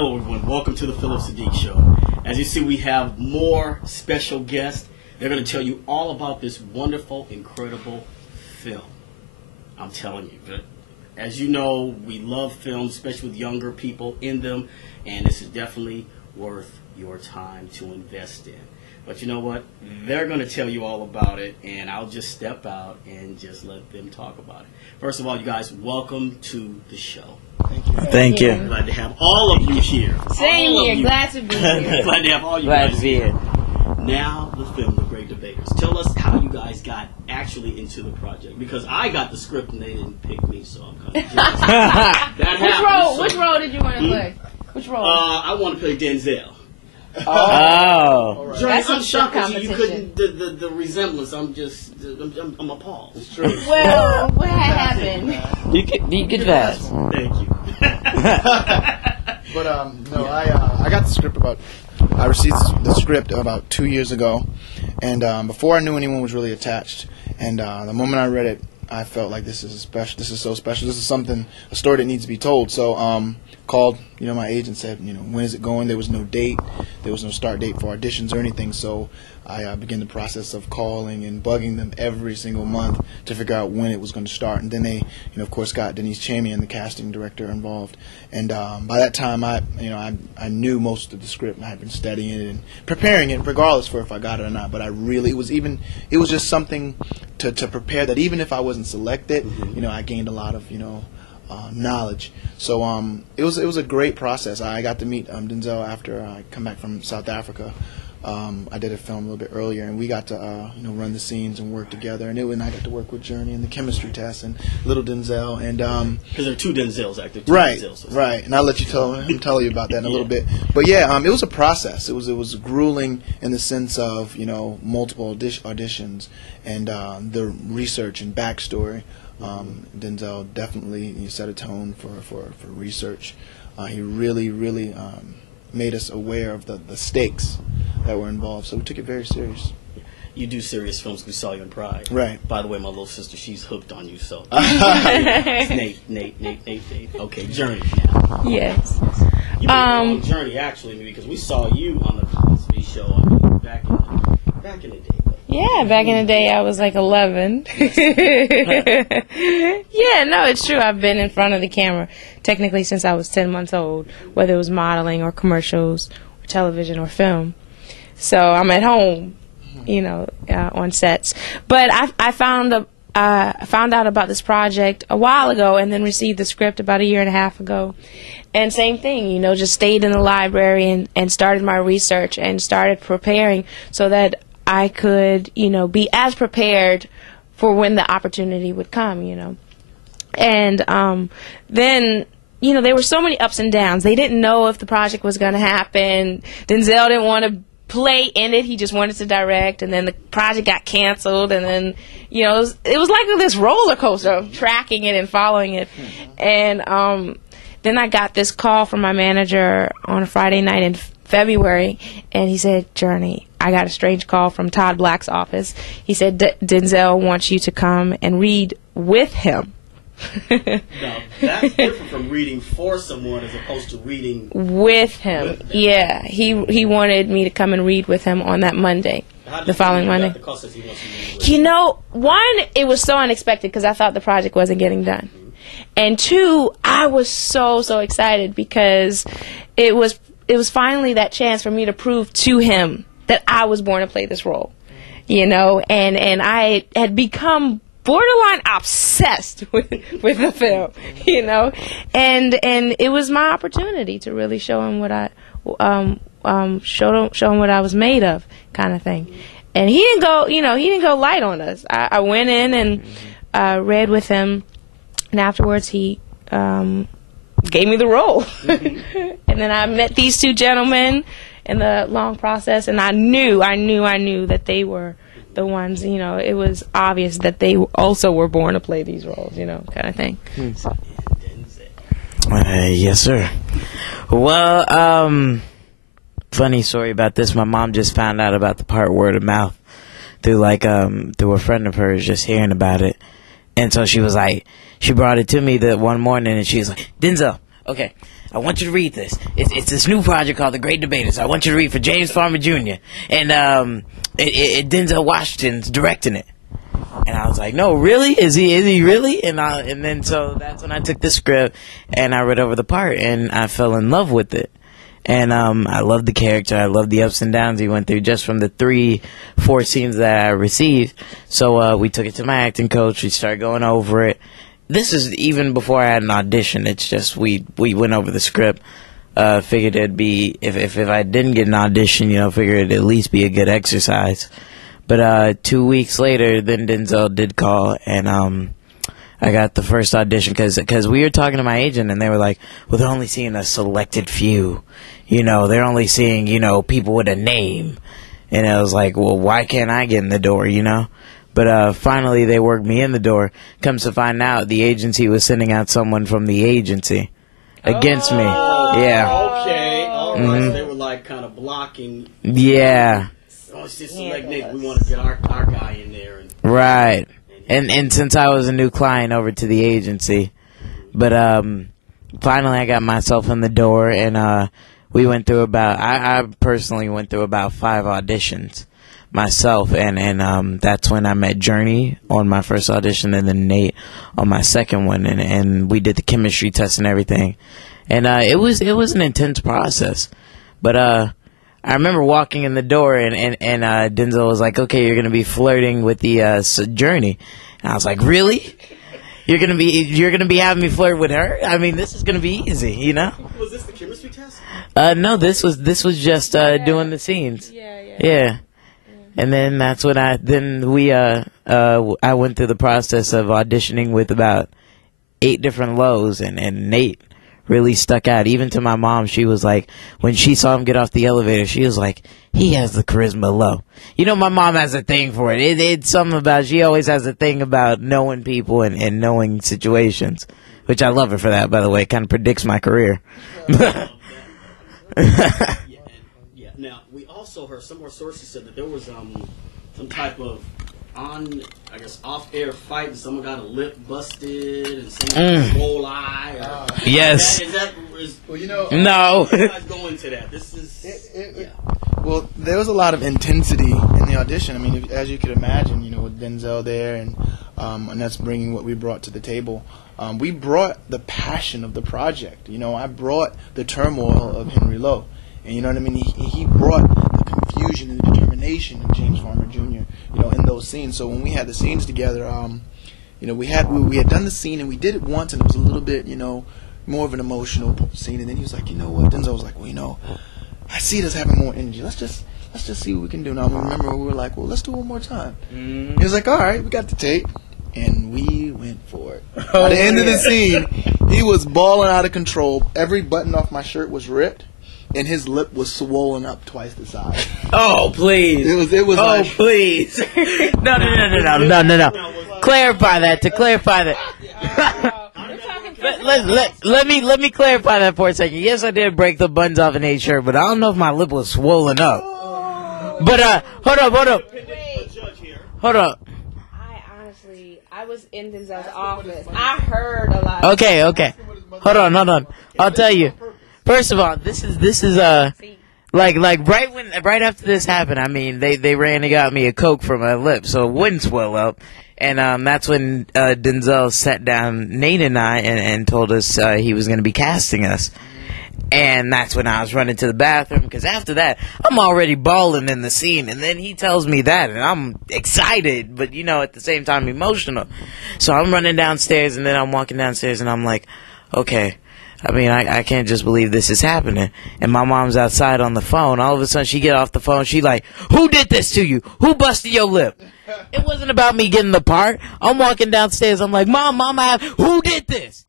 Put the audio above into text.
Hello, everyone. Welcome to the Phillip Siddiq Show. As you see, we have more special guests. They're going to tell you all about this wonderful, incredible film. I'm telling you. But as you know, we love films, especially with younger people in them, and this is definitely worth your time to invest in. But you know what? They're going to tell you all about it, and I'll just step out and just let them talk about it. First of all, you guys, welcome to the show. Thank you. Glad to have all of you here. Same All of here. you. Glad to be here. Glad to have all you Glad guys to be here. Now, the film, The Great Debaters. Tell us how you guys got actually into the project. Because I got the script and they didn't pick me, so I'm kind of jealous. That happened. Which role did you want to play? Which role? I want to play Denzel. Oh. Jurnee, That's I'm some shocked that you competition. couldn't, the resemblance, I'm appalled. It's true. Well, what had happened? You could pass. Thank you. But no, I got the script I received the script about 2 years ago, and before I knew anyone was really attached. And the moment I read it, I felt like this is special. This is so special. This is a story that needs to be told. So called my agent, said when is it going? There was no date. There was no start date for auditions or anything. So I began the process of calling and bugging them every single month to figure out when it was going to start. And then they, of course, got Denise Chamian, the casting director, involved. And by that time, I knew most of the script, and I had been studying it and preparing it, regardless for if I got it or not. But it was just something to prepare, that even if I wasn't selected, I gained a lot of knowledge. So it was a great process. I got to meet Denzel after I come back from South Africa. I did a film a little bit earlier, and we got to run the scenes and work together. And I got to work with Jurnee and the chemistry test and little Denzel. And because there are two Denzels active. Right. And I'll let you tell you about that in a little bit. But yeah, it was a process. It was grueling in the sense of multiple auditions and the research and backstory. Denzel definitely set a tone for research. He really made us aware of the stakes that were involved, so we took it very serious. You do serious films. We saw you in Pride. Right. By the way, my little sister, she's hooked on you, so. It's Nate. Okay, Jurnee now. Yes. You were on Jurnee, actually, because we saw you on the Cosby Show back in the day. Yeah, back in the day, I was like 11. Yeah, no, it's true. I've been in front of the camera technically since I was 10 months old, whether it was modeling or commercials or television or film. So I'm at home, on sets. But I found out about this project a while ago and then received the script about a year and a half ago. And same thing, just stayed in the library and started my research and started preparing so that I could, be as prepared for when the opportunity would come, And then, there were so many ups and downs. They didn't know if the project was going to happen. Denzel didn't want to play in it. He just wanted to direct. And then the project got canceled. And then, it was like this roller coaster of tracking it and following it. And then I got this call from my manager on a Friday night in February, and he said, Jurnee, I got a strange call from Todd Black's office. He said, Denzel wants you to come and read with him. Now, that's different from reading for someone as opposed to reading with him. Yeah, he wanted me to come and read with him on that Monday, the following Monday. One, it was so unexpected because I thought the project wasn't getting done. And two, I was so excited because it was finally that chance for me to prove to him that I was born to play this role, and I had become borderline obsessed with the film, and it was my opportunity to really show him what show him what I was made of, kind of thing. And he didn't go light on us. I went in and read with him, and afterwards he gave me the role. And then I met these two gentlemen in the long process, and I knew that they were the ones, it was obvious that they also were born to play these roles, kind of thing. So. Yes, sir. Well, funny story about this. My mom just found out about the part word of mouth through a friend of hers just hearing about it. And so she was like, she brought it to me that one morning, and she was like, Denzel, okay, I want you to read this. It's this new project called The Great Debaters. I want you to read for James Farmer Jr. And Denzel Washington's directing it. And I was like, no, really? Is he really? And then so that's when I took the script and I read over the part and I fell in love with it. And I loved the character. I loved the ups and downs he went through just from the 3-4 scenes that I received. So we took it to my acting coach. We started going over it. This is even before I had an audition. It's just we went over the script. Figured it'd be, if I didn't get an audition, figured it'd at least be a good exercise. But 2 weeks later, then Denzel did call, and I got the first audition because we were talking to my agent, and they were like, well, they're only seeing a selected few. They're only seeing, people with a name. And I was like, well, why can't I get in the door, But finally, they worked me in the door. Comes to find out, the agency was sending out someone from the agency against me. Yeah. Okay. All right. So they were like kind of blocking. Yeah. Oh, it's just like Nick. We want to get our guy in there. Right. And since I was a new client over to the agency, but finally I got myself in the door, and we went through I personally went through about 5 auditions myself, and that's when I met Jurnee on my first audition, and then Nate on my second one, and we did the chemistry test and everything, and it was an intense process, but I remember walking in the door, and Denzel was like, okay, you're gonna be flirting with the Jurnee, and I was like, really? You're gonna be having me flirt with her? I mean, this is gonna be easy, Was this the chemistry test? No, this was just doing the scenes. Yeah. And then that's when I went through the process of auditioning with about 8 different lows, and Nate really stuck out. Even to my mom, she was like, when she saw him get off the elevator, she was like, he has the charisma low. My mom has a thing for it. It's something about, she always has a thing about knowing people and knowing situations, which I love her for that, by the way. It kind of predicts my career. Yeah. Now, we also heard, some of our sources said that there was some type of off-air fight, and someone got a lip busted, and someone got a whole eye. Yes. No. You guys go into that. This is... Well, there was a lot of intensity in the audition. I mean, as you could imagine, with Denzel there, and that's bringing what we brought to the table. We brought the passion of the project. I brought the turmoil of Henry Lowe. And you know what I mean? He brought the confusion and the determination of James Farmer Jr., in those scenes. So when we had the scenes together, we had done the scene, and we did it once, and it was a little bit, more of an emotional scene. And then he was like, you know what? Denzel was like, well, I see this having more energy. Let's just see what we can do. Now, remember, we were like, well, let's do it one more time. Mm-hmm. He was like, all right, we got the tape. And we went for it. By the end of the scene, he was balling out of control. Every button off my shirt was ripped, and his lip was swollen up twice the size. Oh, please. It was. Oh, please. No. Clarify that. To clarify that. Let me clarify that for a second. Yes, I did break the buttons off an A shirt, but I don't know if my lip was swollen up. But hold up. I was in Denzel's office. I heard a lot. Okay. Hold on. I'll tell you. First of all, this is like right after this happened. I mean, they ran and got me a Coke for my lip so it wouldn't swell up, and that's when Denzel sat down Nate and I and told us he was going to be casting us, and that's when I was running to the bathroom because after that I'm already bawling in the scene, and then he tells me that, and I'm excited, but at the same time emotional. So I'm running downstairs, and then I'm walking downstairs, and I'm like, okay. I mean, I can't just believe this is happening. And my mom's outside on the phone. All of a sudden, she get off the phone. She like, who did this to you? Who busted your lip? It wasn't about me getting the part. I'm walking downstairs. I'm like, Mom, who did this?